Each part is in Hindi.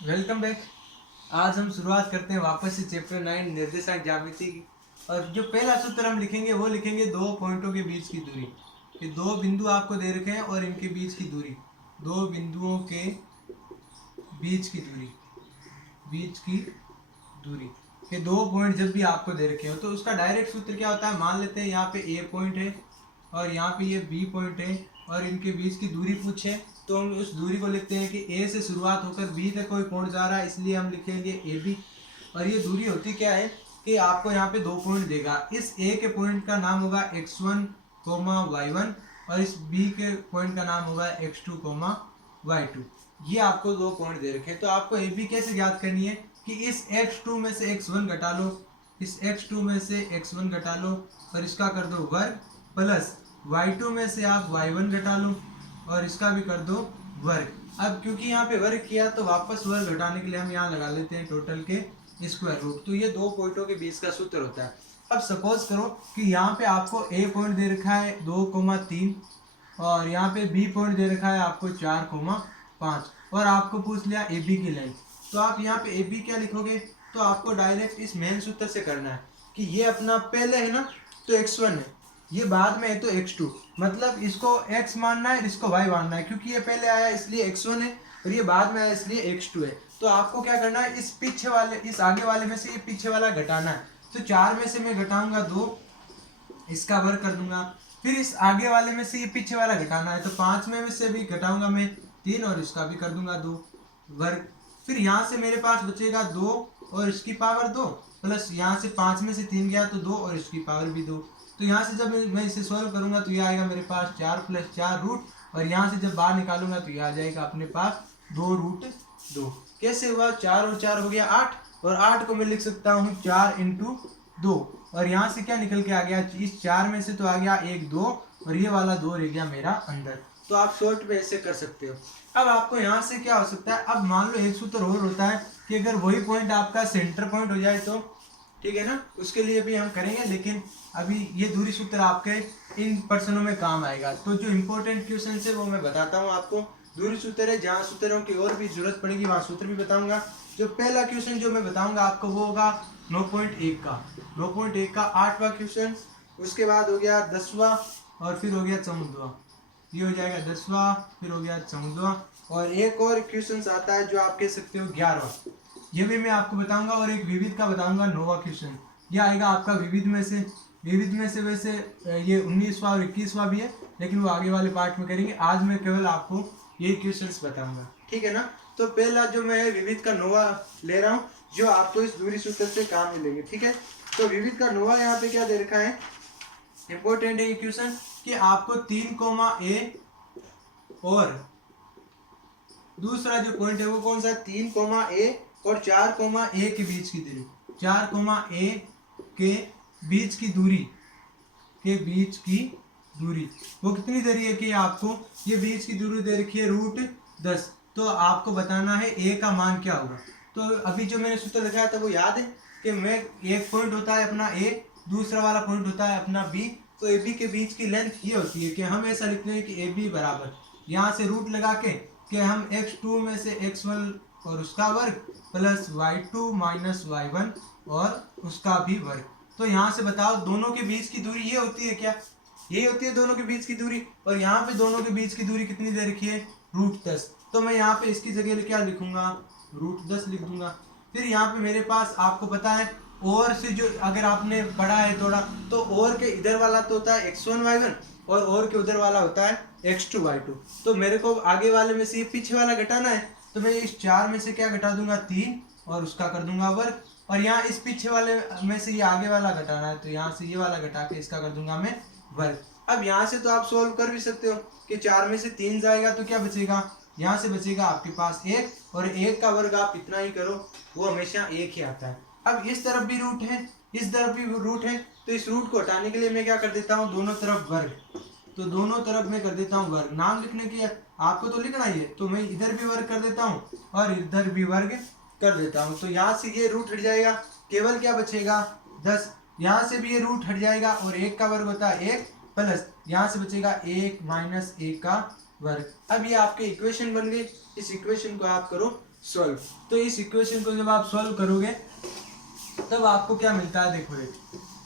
Welcome back. आज हम शुरुआत करते हैं वापस से चैप्टर 9 निर्देशांक ज्यामिति की। और जो पहला सूत्र हम लिखेंगे वो लिखेंगे दो पॉइंटों के बीच की दूरी। ये दो बिंदु आपको दे रखे हैं और इनके बीच की दूरी, दो बिंदुओं के बीच की दूरी, बीच की दूरी, ये दो पॉइंट जब भी आपको दे रखे हो तो उसका डायरेक्ट सूत्र क्या होता है। मान लेते हैं यहाँ पे ए पॉइंट है और यहाँ पे ये बी पॉइंट है और इनके बीच की दूरी पूछे तो हम उस दूरी को लिखते हैं कि ए से शुरुआत होकर बी तक कोई पॉइंट जा रहा है, इसलिए हम लिखेंगे ए बी। और ये दूरी होती क्या है कि आपको यहाँ पे दो पॉइंट देगा। इस ए के पॉइंट का नाम होगा x1 y1 और इस बी के पॉइंट का नाम होगा x2 y2। ये आपको दो पॉइंट दे रखे हैं तो आपको ए बी कैसे ज्ञात करनी है कि इस x2 में से x1 घटा लो, इस x2 में से x1 घटा लो और इसका कर दो वर्ग, प्लस y2 में से आप y1 घटा लो और इसका भी कर दो वर्ग। अब क्योंकि यहाँ पे वर्ग किया तो वापस वर्ग घटाने के लिए हम यहाँ लगा लेते हैं टोटल के स्क्वायर रूट। तो ये दो पॉइंटों के बीच का सूत्र होता है। अब सपोज करो कि यहाँ पे आपको ए पॉइंट दे रखा है 2,3 और यहाँ पे बी पॉइंट दे रखा है आपको 4,5 और आपको पूछ लिया ए बी की लेंथ। तो आप यहाँ पे ए बी क्या लिखोगे, तो आपको डायरेक्ट इस मेन सूत्र से करना है कि ये अपना पहले है ना तो x1 है, ये बाद में है तो x2, मतलब इसको x मानना है, इसको y मानना है। क्योंकि ये पहले आया इसलिए x1 है और ये बाद में आया इसलिए x2 है। तो आपको क्या करना है, इस पीछे वाले, इस आगे वाले में से ये पीछे वाला घटाना है। तो 4 में से मैं घटाऊंगा 2, इसका वर्ग कर दूंगा। फिर इस आगे वाले में से ये पीछे वाला घटाना है तो 5 में से भी घटाऊंगा मैं 3 और इसका भी कर दूंगा 2 वर्ग। फिर यहाँ से मेरे पास बचेगा 2 और इसकी पावर 2, प्लस यहाँ से 5 में से 3 गया तो 2 और इसकी पावर भी 2। तो यहाँ से जब मैं इसे सॉल्व करूंगा तो ये आएगा मेरे पास 4 + 4 रूट, और यहाँ से जब बाहर निकालूंगा तो ये आ जाएगा अपने पास 2√2। कैसे हुआ, 4 और 4 हो गया 8 और 8 को मैं लिख सकता हूँ 4 × 2 और यहाँ से क्या निकल के आ गया, इस 4 में से तो आ गया 1 2 और ये वाला 2 रह गया मेरा अंदर। तो आप शॉर्ट में ऐसे कर सकते हो। अब आपको यहाँ से क्या हो सकता है, अब मान लो एक सूत्र और होता है कि अगर वही पॉइंट आपका सेंटर पॉइंट हो जाए तो ठीक है ना, उसके लिए भी हम करेंगे, लेकिन अभी ये दूरी सूत्र आपके इन प्रश्नों में काम आएगा। तो जो इंपॉर्टेंट क्वेश्चन है वो मैं बताता हूँ आपको। दूरी सूत्र है, जहाँ सूत्रों की और भी जरूरत पड़ेगी वहाँ सूत्र भी बताऊंगा। जो पहला क्वेश्चन जो मैं बताऊंगा आपको वो होगा 9.1 का, 9.1 का 8वां क्वेश्चन। उसके बाद हो गया 10वां और फिर हो गया 14वां, ये हो जाएगा 10वां, फिर हो गया 14वां और एक और क्वेश्चन आता है जो आप कह सकते हो 11वां, ये भी मैं आपको बताऊंगा। और एक विविध का बताऊंगा 9वां क्वेश्चन, ये आएगा आपका विविध में से। विविध में से वैसे ये 19वां और 21वां भी है, लेकिन वो आगे वाले पार्ट में करेंगे। आज मैं केवल आपको ये क्वेश्चंस बताऊंगा, ठीक है ना। तो पहला जो मैं विविध का 9वां ले रहा हूँ जो आपको इस दूरी सूत्र से काम मिलेंगे, ठीक है। तो विविध का 9वां यहाँ पे क्या दे रखा है, इंपॉर्टेंट है ये क्वेश्चन कि आपको 3, और दूसरा जो पॉइंट है वो कौन सा, 3, और 4, के बीच की दूरी, 4, के बीच की दूरी, के बीच की दूरी वो कितनी दे रही है कि आपको ये बीच की दूरी दे रखी है √10। तो आपको बताना है ए का मान क्या होगा। तो अभी जो मैंने सूत्र लिखा था वो याद है कि मैं एक पॉइंट होता है अपना ए, दूसरा वाला पॉइंट होता है अपना बी। तो ए बी के बीच की लेंथ ये होती है कि हम ऐसा लिखते हैं कि ए बी बराबर, यहाँ से रूट लगा के कि हम x2 में से x1 और उसका वर्ग प्लस y2 माइनस y1 और उसका भी वर्ग। तो यहाँ से बताओ दोनों के बीच की दूरी ये होती है क्या, यही होती है दोनों के बीच की दूरी। और यहाँ पे दोनों के बीच की दूरी कितनी दे रखी है, √10। तो मैं यहाँ पे इसकी जगह क्या लिखूंगा, √10 लिख दूंगा। फिर यहाँ पे मेरे पास आपको पता है और से जो अगर आपने पढ़ा है थोड़ा तो और के इधर वाला तो होता है x1 y1 और के उधर वाला होता है x2 y2। तो मेरे को आगे वाले में से ये पीछे वाला घटाना है तो मैं इस 4 में से क्या घटा दूंगा 3 और उसका कर दूंगा वर्ग। और यहाँ इस पीछे वाले में से ये आगे वाला घटाना है तो यहाँ से ये वाला घटा के इसका कर दूंगा मैं वर्ग। अब यहाँ से तो आप सोल्व कर भी सकते हो कि 4 में से 3 जाएगा तो क्या बचेगा, यहाँ से बचेगा आपके पास 1 और 1 का वर्ग आप इतना ही करो, वो हमेशा 1 ही आता है। अब इस तरफ भी रूट है, इस तरफ भी रूट है, तो इस रूट को हटाने के लिए मैं क्या कर देता हूँ, दोनों तरफ वर्ग। तो दोनों तरफ मैं कर देता हूँ वर्ग। नाम लिखने की आपको तो लिखना ही है तो मैं इधर भी वर्ग कर देता हूँ और इधर भी वर्ग कर देता हूँ। तो यहाँ से ये रूट हट जाएगा, केवल क्या बचेगा 10। यहाँ से भी ये रूट हट जाएगा और 1 का वर्ग होता है 1 प्लस यहाँ से बचेगा 1 - 1 का वर्ग। अब ये आपके इक्वेशन बन गई। इस इक्वेशन को आप करो सॉल्व। तो इस इक्वेशन को जब आप सॉल्व करोगे तब आपको क्या मिलता है, देखो एक,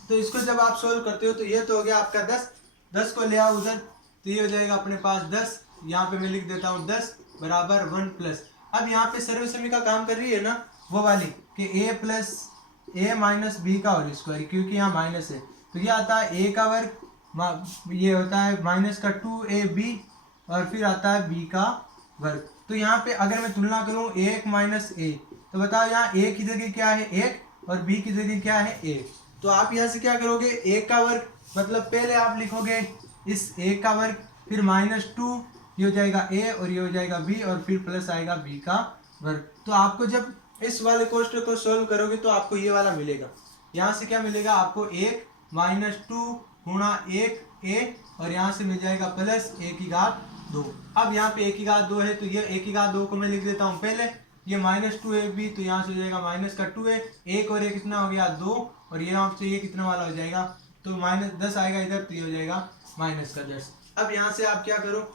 तो इसको जब आप सॉल्व करते हो तो ये तो हो गया आपका 10, 10 को ले आओ उधर, तो ये हो जाएगा अपने पास 10, यहाँ पे मैं लिख देता हूँ 10 बराबर 1 प्लस, अब यहाँ पे सर्वसमी का काम कर रही है ना वो वाली, कि a plus a minus B का होल स्क्वायर, क्योंकि यहाँ माइनस है तो ये आता है a का वर्ग, ये होता है माइनस का 2ab और फिर आता है b का वर्ग। तो यहाँ पे अगर मैं तुलना करूँ 1 माइनस a, तो बताओ यहाँ a की जगह क्या है 1 और b की जगह क्या है a, तो आप यहाँ से क्या करोगे a का वर्ग, मतलब पहले आप लिखोगे इस a का वर्ग, फिर माइनस 2, ये हो जाएगा a और ये हो जाएगा b और फिर प्लस आएगा b का वर्ग। तो आपको जब इस वाले कोष्टक को सॉल्व करोगे तो आपको ये वाला मिलेगा, यहाँ से क्या मिलेगा आपको 1 माइनस 2 गुणा 1 a और यहाँ से मिल जाएगा प्लस a की घात 2। अब यहाँ पे a की घात 2 है तो ये a की घात 2 को मैं लिख देता हूँ पहले, ये माइनस 2ab, तो यहाँ से हो जाएगा माइनस का 2a, 1 और 1 कितना हो गया 2, और ये यहाँ से ये कितना वाला हो जाएगा, तो माइनस 10 आएगा इधर, तो ये हो जाएगा माइनस का 10। अब यहाँ से आप क्या करो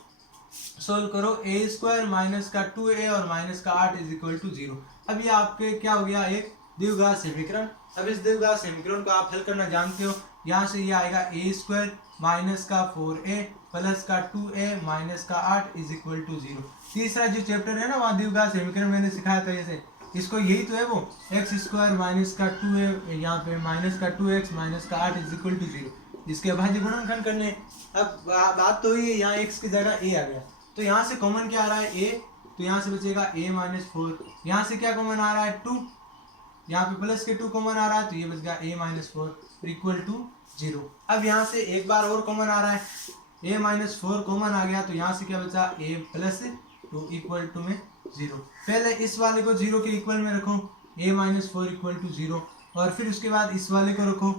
सोल्व करो, a स्क्वायर माइनस का 2a और माइनस का 8 इज इक्वल टू 0। अब ये आपके क्या हो गया एक द्विघात समीकरण। अब इस द्विघात समीकरण को आप हल करना जानते हो, यहाँ से ये आएगा a स्क्वायर माइनस का 4a प्लस का 2a माइनस का 8 इज इक्वल टू 0। तीसरा जो चैप्टर है ना वहाँ द्विघात समीकरण मैंने सिखाया था, जैसे इसको यही तो है वो एक्स स्क्वायर माइनस का 2a, यहाँ पे माइनस का 2x माइनस का 8 इज इक्वल टू 0, इसके भाज्य गुणनखंड करने। अब बात तो हुई है यहाँ x की जगह a आ गया, तो यहाँ से कॉमन क्या आ रहा है a, तो यहाँ से बचेगा a माइनस 4, यहाँ से क्या कॉमन आ रहा है 2, यहाँ पे प्लस के 2 कॉमन आ रहा है तो ये बच गया a माइनस 4 इक्वल टू 0। अब यहाँ से एक बार और कॉमन आ रहा है, a माइनस 4 कॉमन आ गया तो यहाँ से क्या बचा a प्लस 2 इक्वल टू में 0। पहले इस वाले को 0 के इक्वल में रखो, a माइनस 4 इक्वल टू 0, और फिर उसके बाद इस वाले को रखो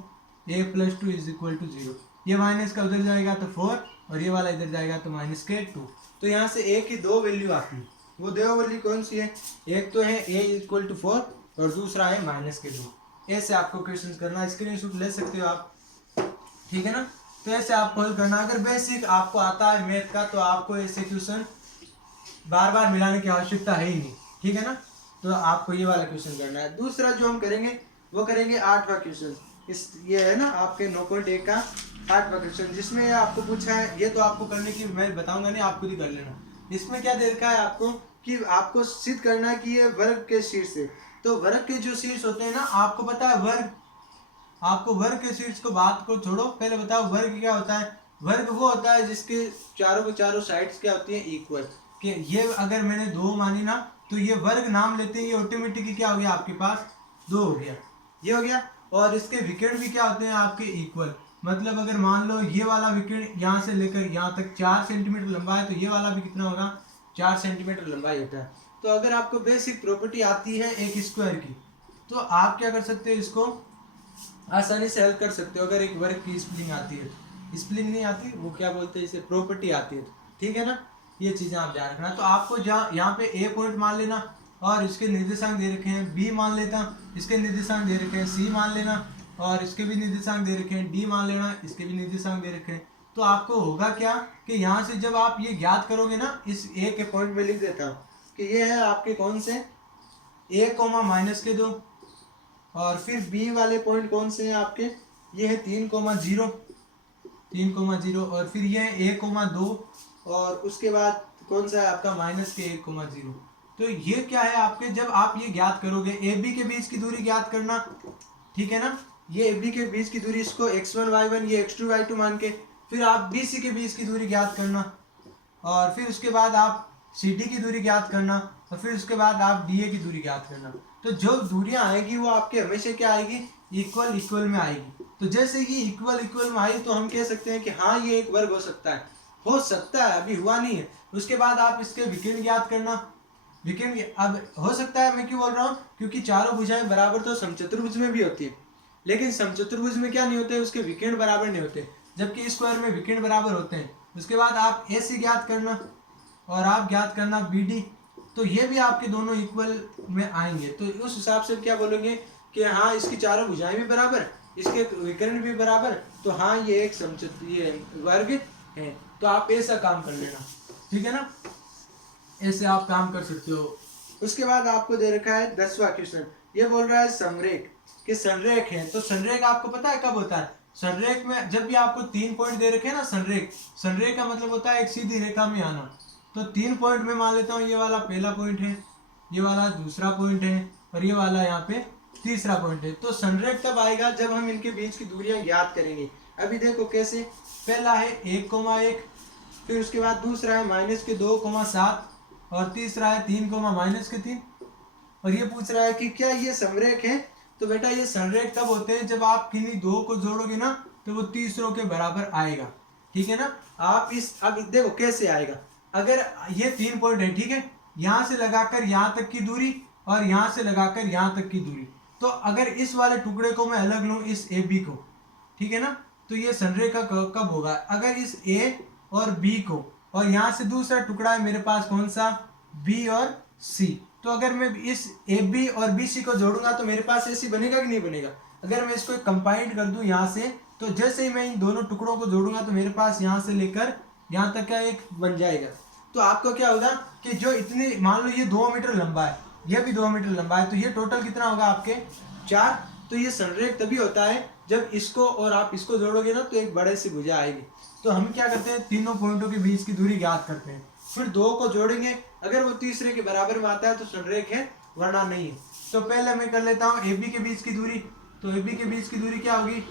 a plus 2 is equal to 0, ये माइनस का उधर जाएगा तो 4 और ये वाला इधर जाएगा तो माइनस के 2। तो यहाँ से a की दो वैल्यू आती है, वो दो वैल्यू कौन सी है, एक तो है a इक्वल टू 4 और दूसरा है माइनस के 2। ऐसे आपको क्वेश्चन करना, स्क्रीनशॉट ले सकते हो आप, ठीक है ना। तो ऐसे आपको हल करना, अगर बेसिक आपको आता है मैथ का तो आपको ऐसे क्वेश्चन बार बार मिलाने की आवश्यकता है ही नहीं, ठीक है ना। तो आपको ये वाला क्वेश्चन करना है। दूसरा जो हम करेंगे वो करेंगे 8वां क्वेश्चन, इस ये है ना आपके 9.1 का 8वां क्वेश्चन, जिसमें आपको पूछा है, ये तो आपको करने की मैं बताऊंगा नहीं, आप खुद ही कर लेना। इसमें क्या दे रखा है आपको कि आपको सिद्ध करना है कि ये वर्ग के शीर्ष है। तो वर्ग के जो शीर्ष होते हैं ना, आपको पता है वर्ग, आपको वर्ग के शीर्ष को बात को छोड़ो, पहले बताओ वर्ग क्या होता है। वर्ग वो होता है जिसके चारों के चारों साइड्स क्या होती है इक्वल, कि ये अगर मैंने 2 मानी ना तो ये वर्ग नाम लेते हैं, ये ऑटोमेटिकली क्या हो गया आपके पास 2 हो गया, ये हो गया। और इसके विकेट भी क्या होते हैं आपके इक्वल, मतलब अगर मान लो ये वाला विकेट यहाँ से लेकर यहाँ तक 4 सेंटीमीटर लंबा है तो ये वाला भी कितना होगा 4 सेंटीमीटर लंबाई होता है। तो अगर आपको बेसिक प्रॉपर्टी आती है एक स्क्वायर की तो आप क्या कर सकते हो, इसको आसानी से हल कर सकते हो। अगर एक वर्ग की स्प्लिंग आती है, स्प्लिंग नहीं आती वो क्या बोलते हैं इसे, प्रॉपर्टी आती है, ठीक है ना। ये चीज़ें आप ध्यान रखना। तो आपको जहाँ यहाँ पे ए पॉइंट मान लेना और इसके निर्देशांक दे रखे हैं, बी मान लेता, इसके निर्देशांक दे रखे हैं, सी मान लेना और इसके भी निर्देशांक दे रखे हैं, डी मान लेना, इसके भी निर्देशांक दे रखे हैं। तो आपको होगा क्या कि यहाँ से जब आप ये ज्ञात करोगे ना, इस ए के पॉइंट में लिख देता हूँ कि ये है आपके कौन से ए कोमा माइनस के 2, और फिर बी वाले पॉइंट कौन से हैं आपके, ये है 3,0, 3,0, और फिर ये है ए कोमा 2 और उसके बाद कौन सा है आपका माइनस के 1,0। तो ये क्या है आपके, जब आप ये ज्ञात करोगे ए बी के बीच की दूरी ज्ञात करना, ठीक है ना। ये ए बी के बीच की दूरी, इसको x1 y1 ये x2 y2 मान के, फिर आप बी सी के बीच की दूरी ज्ञात करना और फिर उसके बाद आप सी डी की दूरी ज्ञात करना और फिर उसके बाद आप डी ए की दूरी ज्ञात करना। तो जो दूरियां आएगी वो आपके हमेशा क्या आएगी, इक्वल इक्वल में आएगी। तो जैसे कि इक्वल इक्वल में आई तो हम कह सकते हैं कि हाँ ये एक वर्ग हो सकता है, अभी हुआ नहीं है। उसके बाद आप इसके विकर्ण ज्ञात करना, विकर्ण अब हो सकता है, मैं क्यों बोल रहा हूँ क्योंकि चारों भुजाएं बराबर तो समचतुर्भुज में भी होती है, लेकिन समचतुर्भुज में क्या नहीं होते, उसके विकर्ण बराबर नहीं होते, जबकि स्क्वायर में विकर्ण बराबर होते हैं। उसके बाद आप ए सी ज्ञात करना और आप ज्ञात करना बी डी, तो ये भी आपके दोनों इक्वल में आएंगे। तो उस हिसाब से क्या बोलेंगे कि हाँ इसकी चारों भुजाएं भी बराबर, इसके विकर्ण भी बराबर, तो हाँ ये एक समचतुर्भुज वर्ग है। तो आप ऐसा काम कर लेना, ठीक है ना। ऐसे आप काम कर सकते हो। उसके बाद आपको दे रखा है 10वां क्वेश्चन, ये बोल रहा है संरेख, कि संरेख है। तो संरेख आपको पता है कब होता है? संरेख में जब भी आपको 3 पॉइंट दे रखे हैं ना, संरेख, संरेख का मतलब होता है एक सीधी रेखा में आना। तो 3 पॉइंट में मान लेता हूँ, ये वाला पहला पॉइंट है, ये वाला दूसरा पॉइंट है, और ये वाला यहाँ पे तीसरा पॉइंट है। तो संरेख तब आएगा जब हम इनके बीच की दूरियां याद करेंगे। अभी देखो कैसे, पहला है 1,1, फिर उसके बाद दूसरा है -2,7, और तीसरा है 3,-3। और ये पूछ रहा है कि क्या ये समरेख है? तो बेटा ये संरेख तब होते हैं जब आप किन्हीं दो को जोड़ोगे ना तो वो तीसरों के बराबर आएगा, ठीक है ना। आप इस, अब देखो कैसे आएगा, अगर ये 3 पॉइंट है, ठीक है, यहाँ से लगाकर यहाँ तक की दूरी और यहाँ से लगाकर यहाँ तक की दूरी, तो अगर इस वाले टुकड़े को मैं अलग लूँ, इस ए बी को, ठीक है ना, तो ये संरेखा कब होगा? अगर इस ए और बी को, और यहाँ से दूसरा टुकड़ा है मेरे पास कौन सा, बी और सी, तो अगर मैं इस ए बी और बी सी को जोड़ूंगा तो मेरे पास ऐसी बनेगा कि नहीं बनेगा? अगर मैं इसको कंबाइंड कर दूं यहाँ से, तो जैसे ही मैं इन दोनों टुकड़ों को जोड़ूंगा तो मेरे पास यहाँ से लेकर यहाँ तक का एक बन जाएगा। तो आपको क्या होगा कि जो इतनी, मान लो ये 2 मीटर लंबा है, ये भी 2 मीटर लंबा है, तो ये टोटल कितना होगा आपके 4। तो ये संरेख तभी होता है जब इसको और आप इसको जोड़ोगे ना तो एक बड़े सी भुजा आएगी। तो हम क्या करते हैं, तीनों पॉइंटों के बीच की दूरी ज्ञात करते हैं, फिर 2 को जोड़ेंगे, अगर वो तीसरे के बराबर में आता है तो संरेख है, वरना नहीं है। तो पहले मैं कर लेता हूँ ए बी के बीच की दूरी। तो ए बी के बीच की दूरी क्या होगी,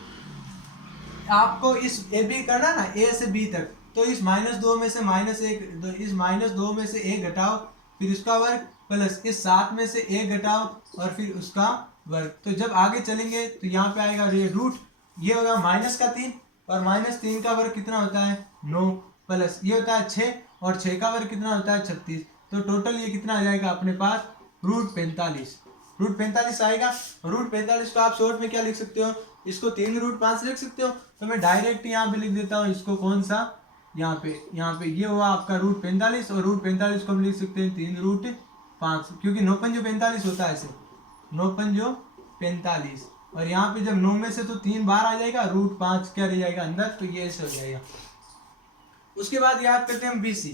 आपको इस ए बी करना ना ए से बी तक, तो इस -2 में से -1, इस -2 में से 1 घटाओ, फिर उसका वर्ग, प्लस इस 7 में से 1 घटाओ और फिर उसका वर्ग। तो जब आगे चलेंगे तो यहाँ पे आएगा ये रूट, ये होगा -3, और -3 का वर्ग कितना होता है 9, प्लस ये होता है 6, और 6 का वर्ग कितना होता है 36। तो टोटल ये कितना आ जाएगा अपने पास, √45। √45 आएगा। √45 को आप शॉर्ट में क्या लिख सकते हो, इसको 3√5 लिख सकते हो। तो मैं डायरेक्ट यहाँ पे लिख देता हूँ इसको, कौन सा, यहाँ पे ये हुआ आपका √45, और √45 को हम लिख सकते हैं 3√5, क्योंकि 9 पंजो 45 होता है ऐसे, 9 पंजो 45, और यहाँ पे जब 9 में से तो 3 बार आ जाएगा, √5 क्या रह जाएगा अंदर, तो ये ऐसे हो जाएगा। उसके बाद याद करते हैं हम BC।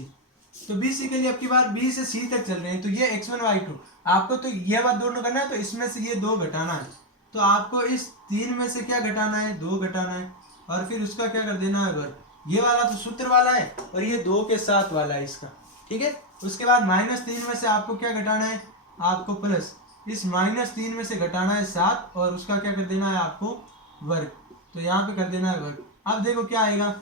तो BC के लिए अब की बार B से C तक चल रहे हैं, तो ये x1 y2, आपको तो ये बात दोनों करना है, तो इसमें से ये 2 घटाना है। तो आपको इस 3 में से क्या घटाना है, 2 घटाना है, और फिर उसका क्या कर देना है वर्ग। ये वाला तो सूत्र वाला है, और ये 2 के साथ वाला है इसका, ठीक है। उसके बाद -3 में से आपको क्या घटाना है, आपको प्लस इस -3 में से घटाना है 7, और उसका क्या कर देना है आपको वर्ग। तो यहाँ पे कर देना है वर्ग। अब देखो क्या आएगा,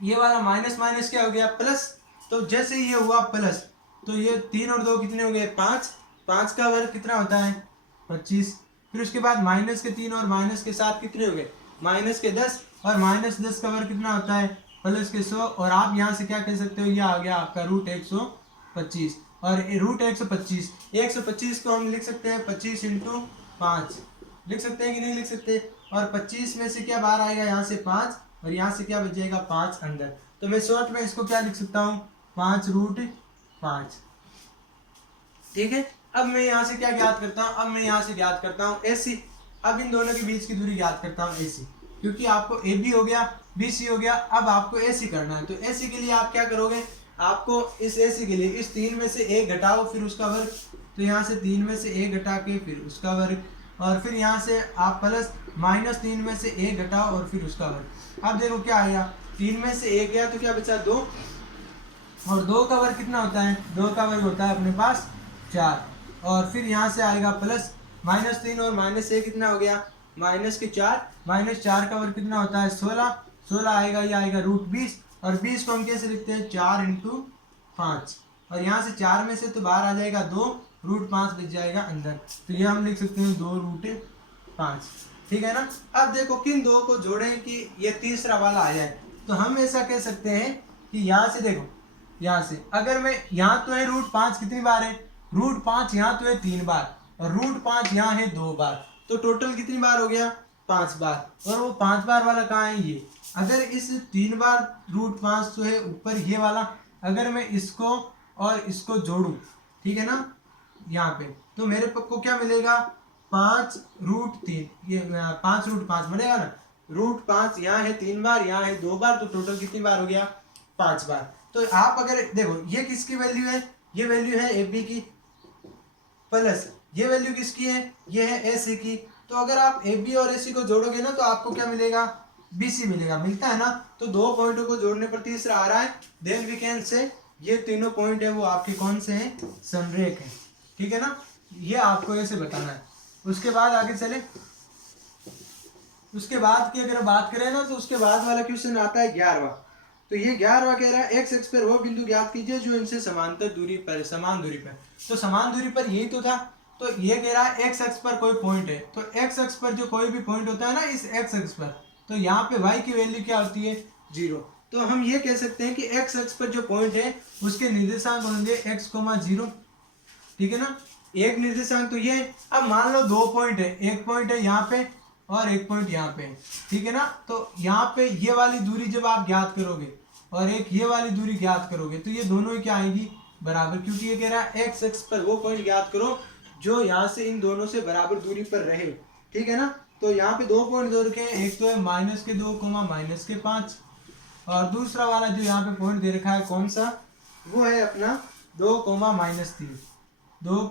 ये वाला माइनस माइनस क्या हो गया प्लस। तो जैसे ये हुआ प्लस, तो ये 3 और 2 कितने हो गए 5, 5 का वर्ग कितना होता है 25। फिर उसके बाद -3 और -7 कितने हो गए -10, और -10 का वर्ग कितना होता है +100। और आप यहाँ से क्या कह सकते हो, ये आ गया आपका √125। और √125, 125 को हम लिख सकते हैं 25 × 5, लिख सकते हैं कि नहीं लिख सकते। और 25 में से क्या बाहर आएगा, यहाँ से 5, और यहाँ से क्या बच जाएगा 5 अंदर। तो मैं शॉर्ट में इसको क्या लिख सकता हूँ 5√5, ठीक है। अब मैं यहाँ से क्या ज्ञात करता हूँ, अब मैं यहाँ से ज्ञात करता हूँ AC। अब इन दोनों के बीच की दूरी ज्ञात करता हूँ AC, क्योंकि आपको AB हो गया, BC हो गया, अब आपको AC करना है। तो AC के लिए आप क्या करोगे, आपको इस AC के लिए इस 3 में से 1 घटाओ, फिर उसका वर्ग। तो यहाँ से 3 में से 1 घटा के फिर उसका वर्ग, और फिर यहाँ से आप प्लस -3 में से 1 घटाओ और फिर उसका वर्ग। अब देखो क्या आया, 3 में से 1 गया तो क्या बचा 2, और 2 का वर्ग कितना होता है, 2 का वर्ग होता है अपने पास 4। और फिर यहाँ से आएगा प्लस -3 और -1 कितना हो गया -4, -4 का वर्ग कितना होता है 16, 16 आएगा, ये आएगा √20। और 20 को हम कैसे लिखते हैं 4 × 5, और यहाँ से 4 में से तो बाहर आ जाएगा 2, √5 बच जाएगा अंदर। तो ये हम लिख सकते हैं 2√5, ठीक है ना। अब देखो किन दो को जोड़ें कि ये तीसरा वाला आ जाए। तो हम ऐसा कह सकते हैं कि यहाँ से देखो, यहाँ से अगर मैं, यहाँ तो है √5 कितनी बार है, √5 यहाँ तो है 3 बार, और √5 यहाँ है 2 बार, तो टोटल कितनी बार हो गया 5 बार। और वो 5 बार वाला कहाँ है, ये। अगर इस 3 बार √5 जो है ऊपर ये वाला, अगर मैं इसको और इसको जोड़ूं, ठीक है ना, यहाँ पे, तो मेरे को क्या मिलेगा 5√3, ये 5√5 बनेगा ना। √5 यहाँ है 3 बार, यहाँ है 2 बार, तो टोटल कितनी बार हो गया 5 बार। तो आप अगर देखो ये किसकी वैल्यू है, ये वैल्यू है ए बी की, प्लस ये वैल्यू किसकी है, ये है ए सी की। तो अगर आप ए बी और ए सी को जोड़ोगे ना तो आपको क्या मिलेगा, बी सी मिलेगा, मिलता है ना। तो दो पॉइंटों को जोड़ने पर तीसरा आ रहा है, देन वी कैन से ये तीनों पॉइंट है वो आपके कौन से हैं, समरेख है, ठीक है ना। ये आपको ऐसे बताना है। उसके बाद आगे चले, उसके बाद की अगर बात करें ना तो उसके बाद वाला क्वेश्चन आता है 11वां। तो ये 11वां कह रहा है एक्स एक्स पर वो बिंदु ज्ञात कीजिए जो इनसे समांतर दूरी पर, समान दूरी पर। तो समान दूरी पर यही तो था। तो ये कह रहा है एक्स एक्स पर कोई पॉइंट है, तो एक्स एक्स पर जो कोई भी पॉइंट होता है ना इस एक्स एक्स पर, तो यहाँ पे y की वैल्यू क्या होती है, 0। तो हम ये कह सकते हैं कि एक्स एक्स पर जो पॉइंट है उसके निर्देशांक होंगे x, 0, ठीक है ना। एक निर्देशांक तो ये है। अब मान लो दो पॉइंट है, एक पॉइंट है यहाँ पे और एक पॉइंट यहाँ पे, ठीक है ना। तो यहाँ पे ये वाली दूरी जब आप ज्ञात करोगे और एक ये वाली दूरी ज्ञात करोगे तो ये दोनों ही क्या आएगी, बराबर, क्योंकि ये कह रहा है एक्स एक्स पर वो पॉइंट ज्ञात करो जो यहाँ से इन दोनों से बराबर दूरी पर रहे, ठीक है ना। तो यहाँ पे दो पॉइंट दे रखे हैं, एक तो है -2, -5, और दूसरा वाला जो यहाँ पे पॉइंट दे रखा है कौन सा, वो है अपना 2, -3, 2,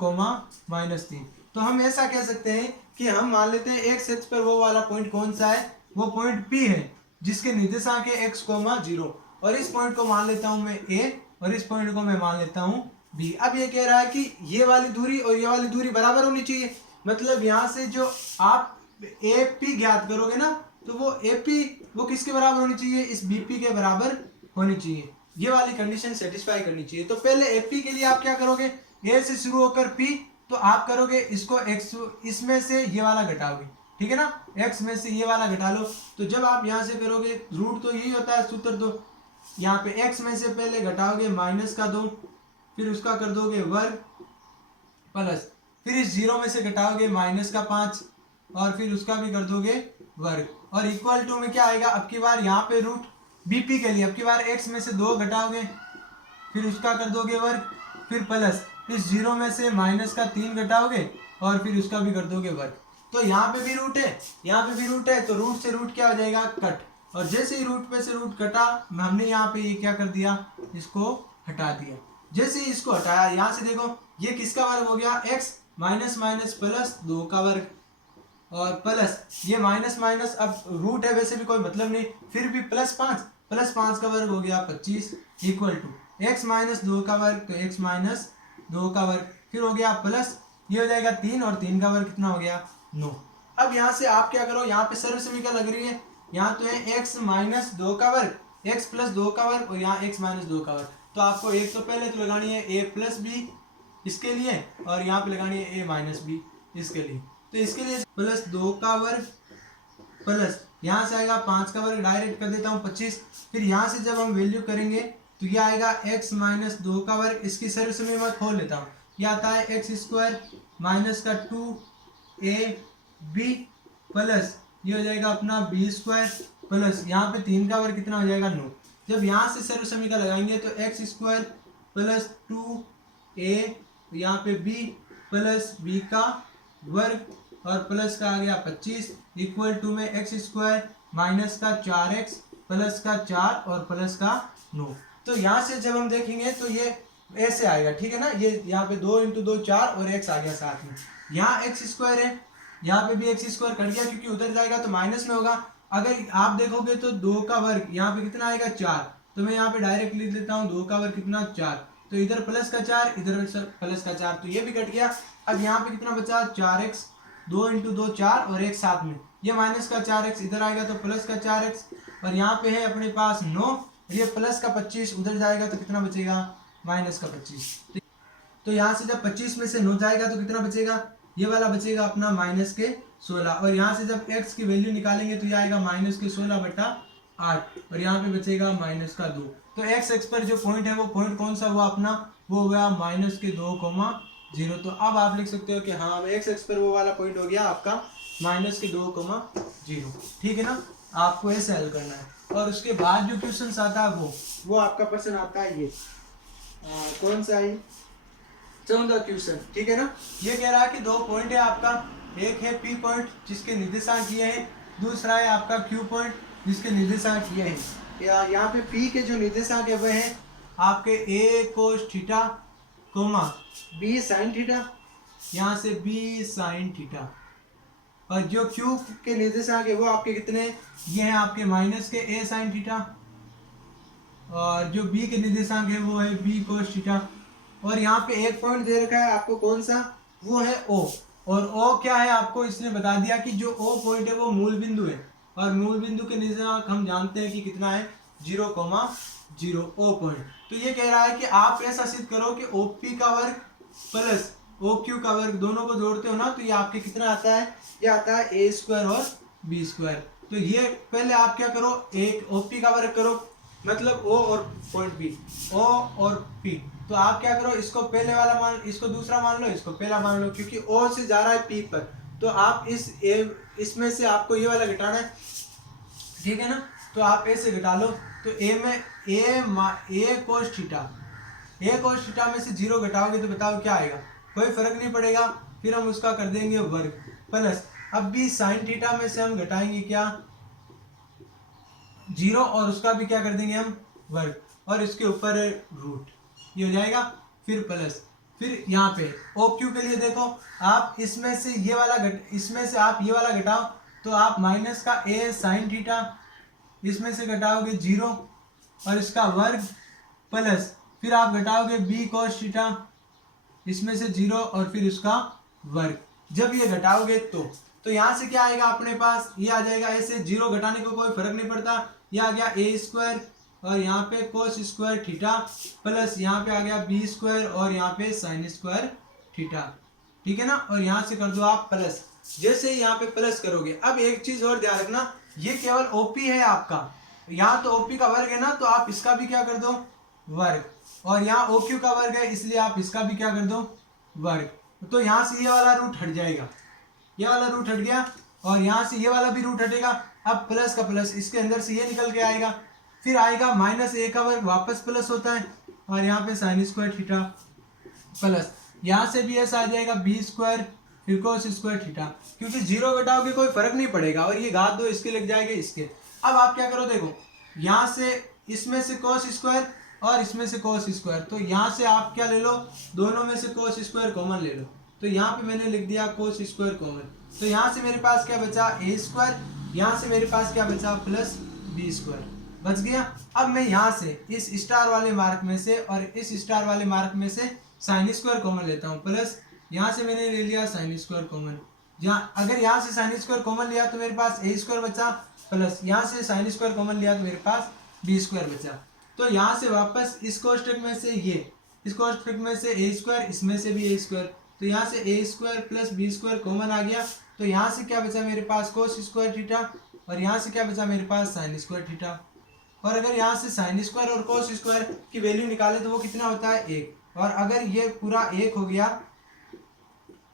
-3। तो हम ऐसा कह सकते हैं कि हम मान लेते हैं एक्स एक्स पर वो वाला पॉइंट कौन सा है, वो पॉइंट P है जिसके निर्देशांक है x, 0, और इस पॉइंट को मान लेता हूं मैं A और इस पॉइंट को मैं मान लेता हूं B। अब ये कह रहा है कि ये वाली दूरी और ये वाली दूरी बराबर होनी चाहिए, मतलब यहाँ से जो आप AP ज्ञात करोगे ना तो वो AP वो किसके बराबर होनी चाहिए, इस BP के बराबर होनी चाहिए। ये वाली कंडीशन सेटिस्फाई करनी चाहिए। तो पहले AP के लिए आप क्या करोगे, A से शुरू होकर P, तो आप करोगे इसको x, इसमें से ये वाला घटाओगे, ठीक है ना, x में से ये वाला घटा लो। तो जब आप यहाँ से करोगे, रूट तो यही होता है सूत्र, तो यहाँ पे x में से पहले घटाओगे -2, फिर उसका कर दोगे वर्ग, प्लस फिर इस 0 में से घटाओगे -5 और फिर उसका भी कर दोगे वर्ग, और इक्वल टू में क्या आएगा, अब की बार यहाँ पे रूट BP के लिए अब की बार x में से 2 घटाओगे, फिर उसका कर दोगे वर्ग, फिर प्लस इस 0 में से -3 घटाओगे और फिर उसका भी कर दोगे वर्ग। तो यहाँ पे भी रूट है, यहाँ पे भी रूट है, तो रूट से रूट क्या हो जाएगा, कट, और जैसे ही रूट पे से रूट कटा हमने यहाँ पे ये क्या कर दिया, इसको हटा दिया। जैसे ही इसको हटाया यहाँ से देखो ये किसका वर्ग हो गया, x प्लस 2 का वर्ग, और प्लस ये माइनस, अब रूट है वैसे भी कोई मतलब नहीं, फिर भी +5 का वर्ग हो गया 25, इक्वल टू x -2 का वर्ग, तो x -2 का वर्ग, फिर हो गया प्लस ये हो जाएगा 3 और 3 का वर्ग कितना हो गया, 9। अब यहाँ से आप क्या करो, यहाँ पे सर्व समीकरण लग रही है, यहाँ तो है x -2 का वर्ग, x + 2 का वर्ग, और यहाँ x -2 का वर्ग। तो आपको एक तो पहले तो लगानी है a + b इसके लिए, और यहाँ पे लगानी है a - b इसके लिए। तो इसके लिए +2 का वर्ग प्लस यहाँ से आएगा 5 का वर्ग, डायरेक्ट कर देता हूँ 25, फिर यहाँ से जब हम वैल्यू करेंगे तो ये आएगा x -2 का वर्ग, इसकी सर्व समय मैं खोल लेता हूँ, ये आता है x² -2ab प्लस ये हो जाएगा अपना b² प्लस यहाँ पे 3 का वर्ग कितना हो जाएगा, 9। जब यहाँ से सर्व समीकरण लगाएंगे तो x² + 2a यहाँ पे b प्लस b का वर्ग और प्लस का आ गया 25, इक्वल टू में x² माइनस का 4x प्लस का 4 और प्लस का 9। तो यहाँ से जब हम देखेंगे तो ये ऐसे आएगा, ठीक है ना, ये यहाँ पे 2 × 2 4 और x आ गया साथ में, यहाँ x² है, यहाँ पे भी x² कट गया क्योंकि उधर जाएगा तो माइनस में होगा। अगर आप देखोगे तो 2 का वर्ग यहाँ पे कितना आएगा, 4, तो मैं यहाँ पे डायरेक्ट लिख देता हूँ 2 का वर्ग कितना, 4, तो इधर प्लस का 4 इधर प्लस का 4, तो ये भी कट गया। अब यहाँ पे कितना बचा, 4x, 2 × 2 4 और एक साथ में ये माइनस का 4x इधर आएगा तो प्लस का 4x, और यहाँ पे है अपने पास 9, और ये प्लस का 25 उधर जाएगा तो कितना बचेगा, माइनस का 25। तो यहाँ से जब 25 में से 9 जाएगा तो कितना बचेगा, ये वाला बचेगा अपना -16, और यहाँ से जब x की वैल्यू निकालेंगे तो ये आएगा -16/8, और यहाँ पे बचेगा -2। तो x एक्स पर जो पॉइंट है वो पॉइंट कौन सा हुआ अपना, वो हो गया -2,0। तो अब आप लिख सकते हो कि हाँ x एक्स पर वो वाला पॉइंट हो गया आपका -2,0, ठीक है ना। आपको ऐसे हल करना है, और उसके बाद जो क्वेश्चन आता है वो आपका प्रश्न आता है ये कौन सा है, 14वां क्वेश्चन, ठीक है ना। ये कह रहा है कि दो पॉइंट है आपका, एक है P पॉइंट जिसके निर्देशांक ये है, दूसरा है आपका Q पॉइंट जिसके निर्देशांक ये है। यहाँ पे P के जो निर्देशांक है वह है आपके a cos theta comma b sine theta, यहाँ से बी साइन थीटा, और जो क्यू के निर्देशांक है वो आपके कितने, ये हैं आपके माइनस के ए साइन थीटा, और जो बी के निर्देशांक है वो है बी कोस थीटा, और यहाँ पे एक पॉइंट दे रखा है आपको कौन सा, वो है ओ, और ओ क्या है आपको इसने बता दिया कि जो ओ पॉइंट है वो मूल बिंदु है, और मूल बिंदु के निर्देशांक हम जानते हैं कि कितना है 0,0 ओ पॉइंट। तो ये कह रहा है कि आप ऐसा सिद्ध करो कि OP का वर्ग प्लस OQ का वर्ग दोनों को जोड़ते हो ना, तो ये आपके कितना आता है, ये आता है ए स्क्वायर और बी स्क्वायर। तो ये पहले आप क्या करो, एक OP का वर्ग करो, मतलब O और पॉइंट B, O और P, तो आप क्या करो, इसको पहले वाला मान, इसको दूसरा मान लो, इसको पहला मान लो, क्योंकि O से जा रहा है P पर, तो आप इसमें से आपको ये वाला घटाना है, ठीक है ना। तो आप ए से घटा लो, तो ए में ए कोस थीटा में से 0 घटाओगे तो बताओ क्या आएगा, कोई फर्क नहीं पड़ेगा, फिर हम उसका कर देंगे वर्ग, प्लस अब भी साइन थीटा में से हम घटाएंगे क्या 0, और उसका भी क्या कर देंगे हम वर्ग, और इसके ऊपर रूट, ये हो जाएगा, फिर प्लस, फिर यहाँ पे OQ के लिए देखो, आप इसमें से ये वाला इसमें से आप ये वाला घटाओ, तो आप माइनस का ए साइन थीटा, इसमें से घटाओगे 0 और इसका वर्ग, प्लस फिर आप घटाओगे बी कोस थीटा, इसमें से 0 और फिर इसका वर्ग, जब ये घटाओगे तो यहाँ से क्या आएगा अपने पास, ये आ जाएगा, ऐसे 0 घटाने को कोई फर्क नहीं पड़ता, ये आ गया ए स्क्वायर, और यहाँ पे कोस स्क्वायर थीटा, प्लस यहाँ पे आ गया बी स्क्वायर, और यहाँ पे साइन स्क्वायर थीटा, ठीक है ना। और यहाँ से कर दो आप प्लस, जैसे ही यहाँ पे प्लस करोगे, अब एक चीज और ध्यान रखना, ये केवल OP है आपका, यहाँ तो OP का वर्ग है ना, तो आप इसका भी क्या कर दो वर्ग, और यहाँ OQ का वर्ग है इसलिए आप इसका भी क्या कर दो वर्ग, तो यहाँ से ये वाला रूट हट जाएगा, ये वाला रूट हट गया, और यहाँ से ये वाला भी रूट हटेगा, अब प्लस का प्लस इसके अंदर से ये निकल के आएगा, फिर आएगा माइनस ए का वर्ग वापस प्लस होता है, और यहाँ पे साइन स्क्वायर थीटा, प्लस यहाँ से भी ऐसा आ जाएगा बी स्क्वायर, फिर कोस स्क्वायर थीटा, क्योंकि 0 घटाओगे कोई फर्क नहीं पड़ेगा, और ये घात 2 इसके लग जाएंगे इसके। अब आप क्या करो, देखो यहाँ से इसमें से कोस स्क्वायर और इसमें से कोस स्क्वायर, तो यहाँ से आप क्या ले लो, दोनों में से कोस स्क्वायर कॉमन ले लो, तो यहाँ पे मैंने लिख दिया कोस स्क्वायर कॉमन, तो यहाँ से मेरे पास क्या बचा ए स्क्वायर, यहाँ से मेरे पास क्या बचा प्लस बी स्क्वायर, बच गया। अब मैं यहाँ से इस स्टार वाले मार्क में से और इस स्टार वाले मार्क में से साइन स्क्वायर कॉमन लेता हूँ, प्लस यहाँ से मैंने ले लिया साइन स्क्वायर कॉमन, जहाँ अगर यहाँ से साइन स्क्वायर कॉमन लिया तो मेरे पास ए स्क्वायर बचा, प्लस यहाँ से साइन स्क्वायर कॉमन लिया तो मेरे पास बी स्क्वायर बचा। तो यहाँ से वापस इस कोष्ठक में से ये, इस कोष्ठक में से ए स्क्वायर, इसमें से भी ए स्क्वायर, तो यहाँ से a square plus b square common आ गया, तो यहाँ से क्या बचा मेरे पास कोस स्क्वायर थीटा, और यहाँ से क्या बचा मेरे पास साइन स्क्वायर थीटा, और अगर यहाँ से साइन स्क्वायर और कोस स्क्वायर की वैल्यू निकाले तो वो कितना होता है 1, और अगर ये पूरा 1 हो गया,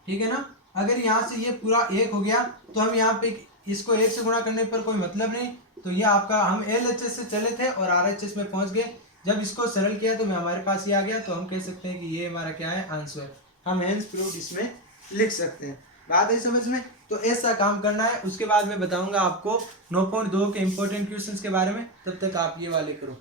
ठीक है ना, अगर यहाँ से ये पूरा 1 हो गया तो हम यहाँ पे इसको 1 से गुणा करने पर कोई मतलब नहीं, तो ये आपका, हम LHS से चले थे और RHS में पहुंच गए, जब इसको सरल किया तो हमारे पास ये आ गया, तो हम कह सकते हैं कि ये हमारा क्या है आंसर, हम हेंस प्रूव्ड इसमें लिख सकते हैं। बात है समझ में, तो ऐसा काम करना है। उसके बाद मैं बताऊंगा आपको 9.2 के इंपॉर्टेंट क्वेश्चंस के बारे में, तब तक आप ये वाले करो।